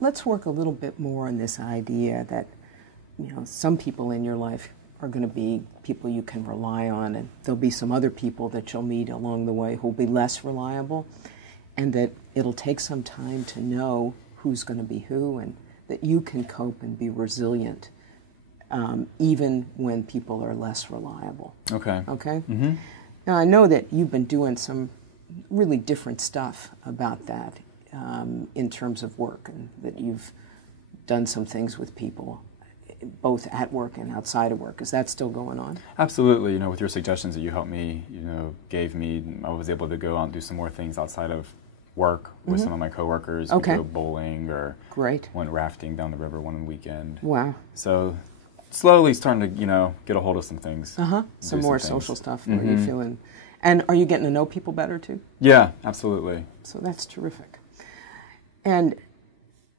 let's work a little bit more on this idea that, you know, some people in your life are going to be people you can rely on, and there'll be some other people that you'll meet along the way who'll be less reliable, and that it'll take some time to know who's going to be who, and that you can cope and be resilient even when people are less reliable. Okay. Okay? Mm-hmm. Now, I know that you've been doing some really different stuff about that in terms of work, and that you've done some things with people, both at work and outside of work. Is that still going on? Absolutely. You know, with your suggestions that you helped me, you know, gave me, I was able to go out and do some more things outside of work with some of my coworkers. Okay. We go bowling or Great. went rafting down the river one weekend. Wow. So slowly starting to, you know, get a hold of some things. Some more social stuff. Where you're feeling. And are you getting to know people better too? Yeah, absolutely. So that's terrific. And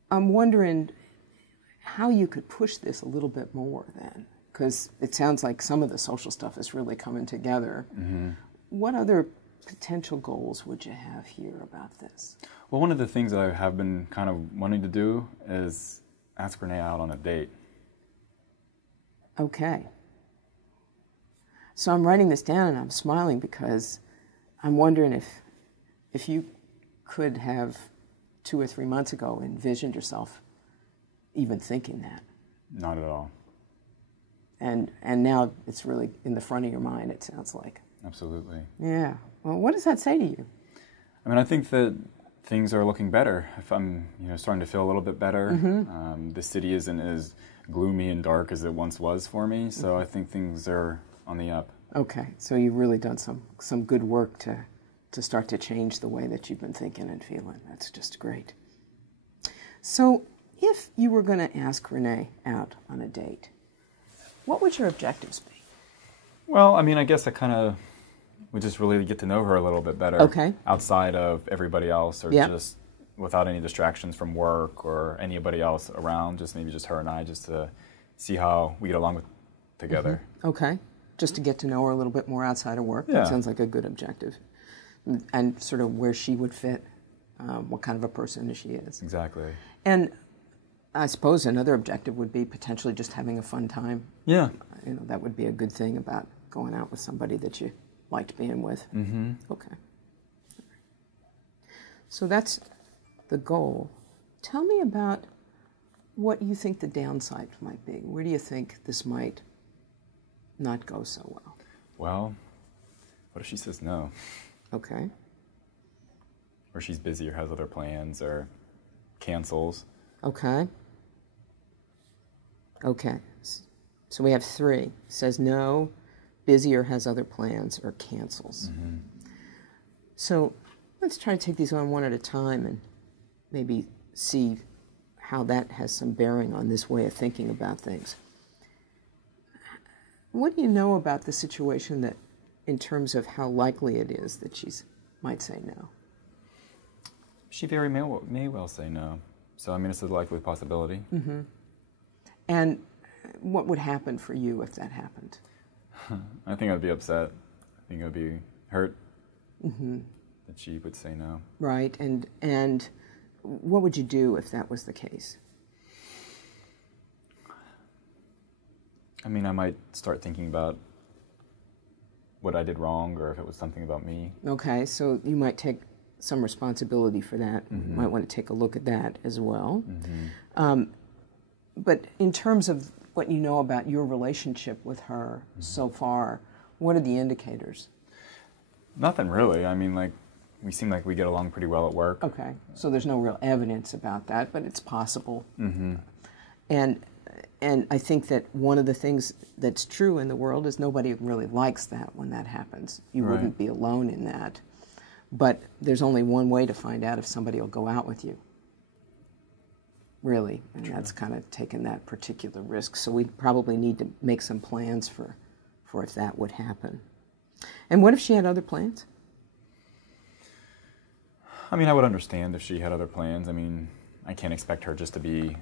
I'm wondering how you could push this a little bit more then, because it sounds like some of the social stuff is really coming together. What other potential goals would you have here about this? Well, one of the things that I have been kind of wanting to do is ask Renee out on a date. Okay. So I'm writing this down and I'm smiling because I'm wondering if you could have 2 or 3 months ago envisioned yourself even thinking that. Not at all. And now it's really in the front of your mind, it sounds like. Absolutely. Yeah. Well, what does that say to you? I mean, I think that things are looking better. If I'm, you know, starting to feel a little bit better. The city isn't as gloomy and dark as it once was for me, so I think things are on the up. Okay. So you've really done some good work to start to change the way that you've been thinking and feeling. That's just great. So if you were going to ask Renee out on a date, what would your objectives be? Well, I mean, I guess I kind of would just really get to know her a little bit better. Okay. Outside of everybody else, or just without any distractions from work or anybody else around, maybe just her and I, just to see how we get along together. Okay. Just to get to know her a little bit more outside of work. Yeah. That sounds like a good objective. And sort of where she would fit, what kind of a person she is. Exactly. And I suppose another objective would be potentially just having a fun time. Yeah. You know, that would be a good thing about going out with somebody that you liked being with. Okay. So that's the goal. Tell me about what you think the downside might be. Where do you think this might not go so well? Well, what if she says no? Okay. Or she's busy or has other plans or cancels. Okay. Okay. So we have 3. Says no, busy or has other plans, or cancels. So let's try to take these on one at a time and maybe see how that has some bearing on this way of thinking about things. What do you know about the situation that, in terms of how likely it is that she might say no? She very may well say no. So, I mean, it's a likely possibility. And what would happen for you if that happened? I think I'd be upset. I think I'd be hurt that she would say no. Right. And what would you do if that was the case? I mean, I might start thinking about what I did wrong, or if it was something about me. Okay, so you might take some responsibility for that. You might want to take a look at that as well. But in terms of what you know about your relationship with her so far, what are the indicators? Nothing really. I mean, like, we seem like we get along pretty well at work. Okay, so there's no real evidence about that, but it's possible. And I think that one of the things that's true in the world is nobody really likes that when that happens. You wouldn't be alone in that. But there's only one way to find out if somebody will go out with you. Really. And that's kind of taking that particular risk. So we probably need to make some plans for if that would happen. And what if she had other plans? I mean, I would understand if she had other plans. I mean, I can't expect her just to be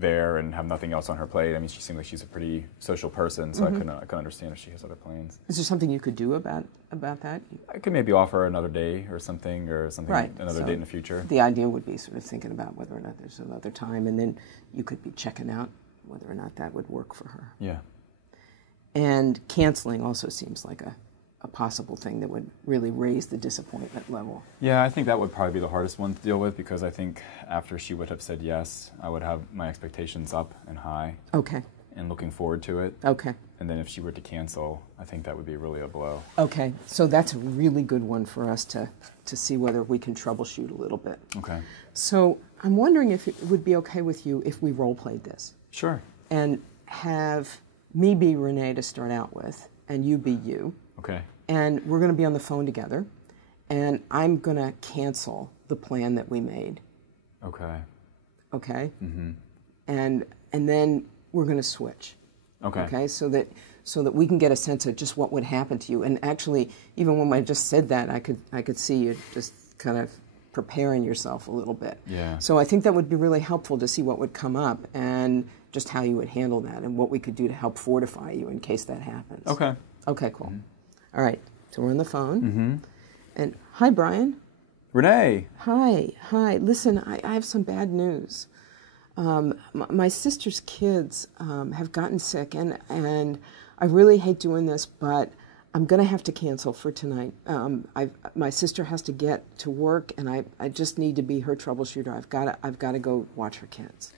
there and have nothing else on her plate. I mean, she seemed like she's a pretty social person, so I can understand if she has other plans. Is there something you could do about that? I could maybe offer another day or something, Right. another date in the future. The idea would be sort of thinking about whether or not there's another time, and then you could be checking out whether or not that would work for her. Yeah. And canceling also seems like a possible thing that would really raise the disappointment level. Yeah, I think that would probably be the hardest one to deal with, because I think after she would have said yes, I would have my expectations up and high. Okay. And looking forward to it. Okay. And then if she were to cancel, I think that would be really a blow. Okay, so that's a really good one for us to see whether we can troubleshoot a little bit. Okay. So I'm wondering if it would be okay with you if we role-played this. Sure. And have me be Renee to start out with, and you be you. Okay. And we're going to be on the phone together, and I'm going to cancel the plan that we made. Okay. Okay? Mm-hmm. And then we're going to switch. Okay. Okay, so that we can get a sense of just what would happen to you. And actually, even when I just said that, I could see you just kind of preparing yourself a little bit. Yeah. So I think that would be really helpful to see what would come up and just how you would handle that and what we could do to help fortify you in case that happens. Okay. Okay, cool. All right, so we're on the phone. Mm-hmm. And hi, Brian. Renee. Hi. Listen, I have some bad news. My sister's kids have gotten sick, and I really hate doing this, but I'm going to have to cancel for tonight. My sister has to get to work, and I just need to be her troubleshooter. I've got to go watch her kids.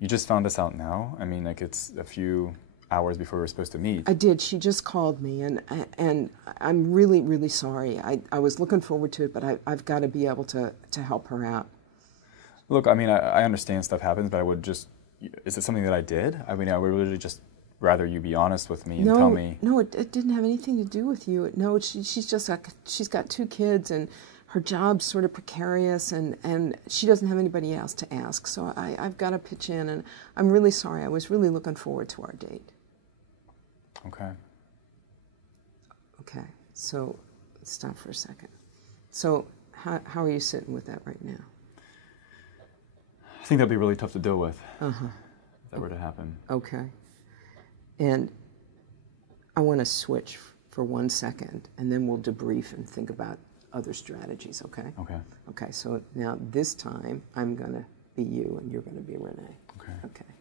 You just found this out now? I mean, like, it's a few hours before we were supposed to meet. I did. She just called me, and I'm really, really sorry. I was looking forward to it, but I've got to be able to help her out. Look, I mean, I understand stuff happens, but I would just, is it something that I did? I mean, I would really just rather you be honest with me and tell me. No, it didn't have anything to do with you. No, she's got 2 kids, and her job's sort of precarious, and she doesn't have anybody else to ask. So I've got to pitch in, and I'm really sorry. I was really looking forward to our date. Okay. Okay, so let's stop for a second. So how are you sitting with that right now? I think that'd be really tough to deal with if that were to happen. Okay. And I want to switch for 1 second, and then we'll debrief and think about other strategies, okay? Okay. Okay, so now this time I'm going to be you, and you're going to be Renee. Okay. Okay.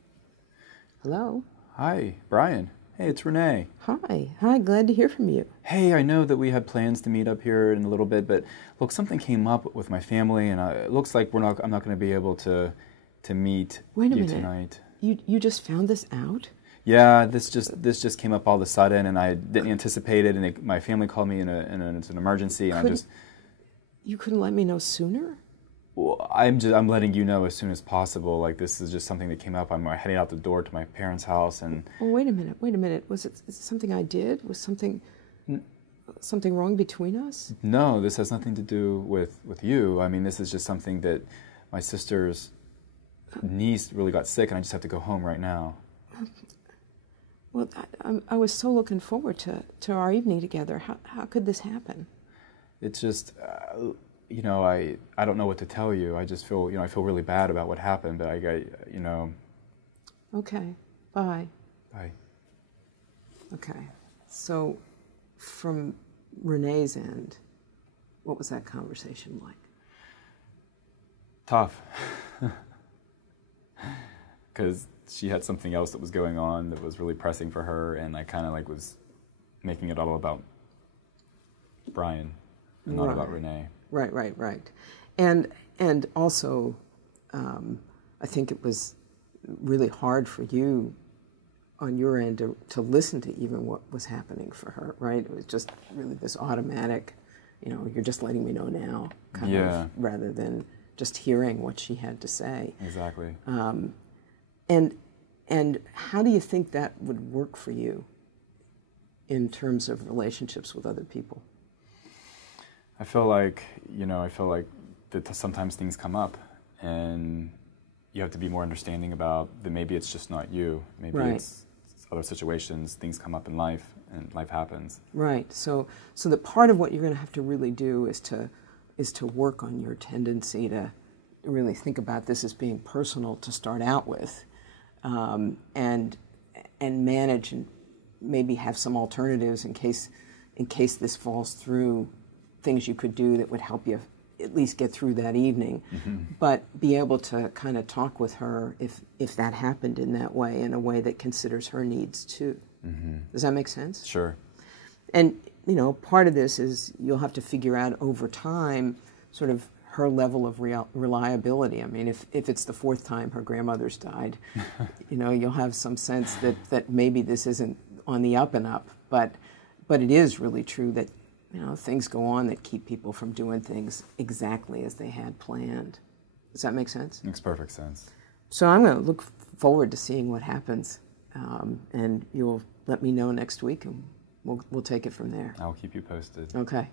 Hello? Hi, Brian. Hey, it's Renee. Hi, glad to hear from you. Hey, I know that we had plans to meet up here in a little bit, but look, something came up with my family, and it looks like I'm not going to be able to meet you tonight. You just found this out? Yeah, this just came up all of a sudden, and I didn't anticipate it. And my family called me it's an emergency, and you couldn't let me know sooner? Well, I'm letting you know as soon as possible. Like, this is just something that came up. I'm heading out the door to my parents' house, and well, wait a minute. Is it something I did? Was something wrong between us? No, this has nothing to do with you. I mean, this is just something that my sister's niece really got sick, and I just have to go home right now. Well, I was so looking forward to our evening together. How could this happen? It's just, I don't know what to tell you. I just feel, I feel really bad about what happened, but Okay, bye. Bye. Okay, so from Renee's end, what was that conversation like? Tough. Because she had something else that was going on that was really pressing for her, and I kind of was making it all about Brian and not about Renee. Right. And also, I think it was really hard for you on your end to listen to even what was happening for her, right? It was just really this automatic, you're just letting me know now, kind of, rather than just hearing what she had to say. Exactly. And how do you think that would work for you in terms of relationships with other people? I feel like that sometimes things come up, and you have to be more understanding about that. Maybe it's just not you. Maybe it's other situations. Things come up in life, and life happens. Right. So that part of what you're going to have to really do is to work on your tendency to really think about this as being personal to start out with. and manage and maybe have some alternatives in case this falls through, things you could do that would help you at least get through that evening. But be able to kind of talk with her if that happened in that way, in a way that considers her needs too. Does that make sense? Sure. And, you know, part of this is you'll have to figure out over time sort of her level of reliability. I mean, if it's the fourth time her grandmother's died, you know, you'll have some sense that maybe this isn't on the up and up. But it is really true that, you know, things go on that keep people from doing things exactly as they had planned. Does that make sense? Makes perfect sense. So I'm going to look forward to seeing what happens. And you'll let me know next week, and we'll take it from there. I'll keep you posted. Okay.